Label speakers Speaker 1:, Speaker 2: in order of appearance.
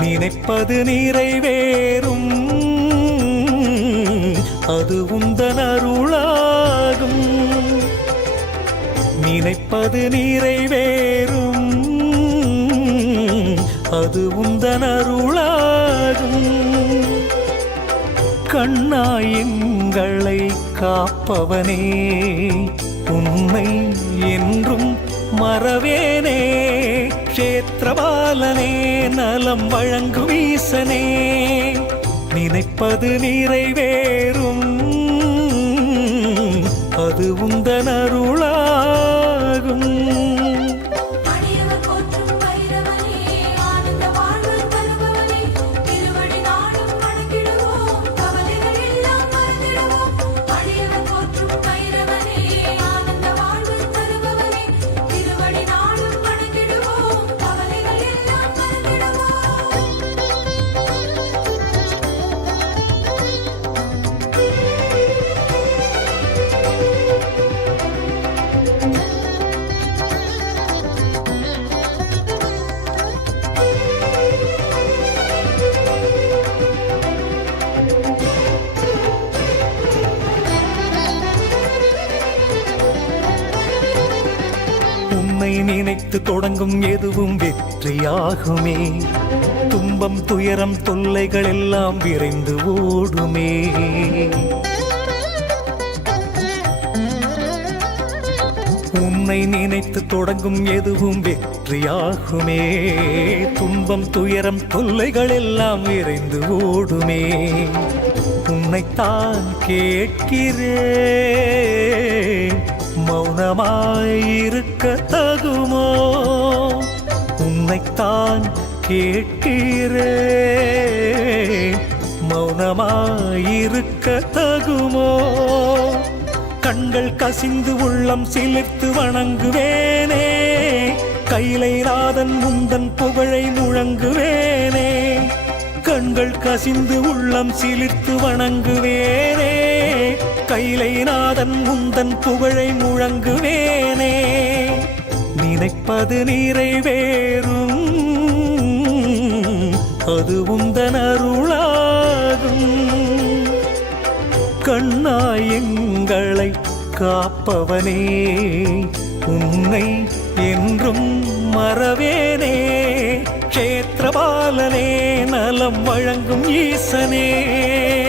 Speaker 1: நினைப்பது நிறைவேறும். அது உந்தன் அருளாகும். நினைப்பது நிறைவேறும். அது உந்தன் அருளாகும். கண்ணாயங்களை காப்பவனே உண்மை என்றும் மறவேனே. க்ஷேத்திரபாலனே நலம் வழங்கும் ஈசனே. நினைப்பது நிறைவேறும். அது உந்தனருளா நினைத்து தொடங்கும் எதுவும் வெற்றியாகுமே. துன்பம் துயரம் தொல்லைகள் எல்லாம் விரைந்து ஓடுமே. உன்னை நினைத்து தொடங்கும் எதுவும் வெற்றியாகுமே. துன்பம் துயரம் தொல்லைகள் எல்லாம் விரைந்து ஓடுமே. உன்னைத்தான் கேட்கிறேன். மௌனமாயிருக்க தகுமோ? உன்னைத்தான் கேட்கிறேன். மௌனமாயிருக்க தகுமோ? கண்கள் கசிந்து உள்ளம் சிலிர்த்து வணங்குவேனே. கையிலை ராதன் முந்தன் புகழை முழங்குவேனே. கண்கள் கசிந்து உள்ளம் சிலிர்த்து வணங்குவேனே. கைலை நாதன் முந்தன் புகழை முழங்குவேனே. நினைப்பது நிறைவேறும் அது உந்தன் அருளாகும். கண்ணா எங்களை காப்பவனே உன்னை என்றும் மறவேனே. க்ஷேத்திரபாலனே நலம் வழங்கும் ஈசனே.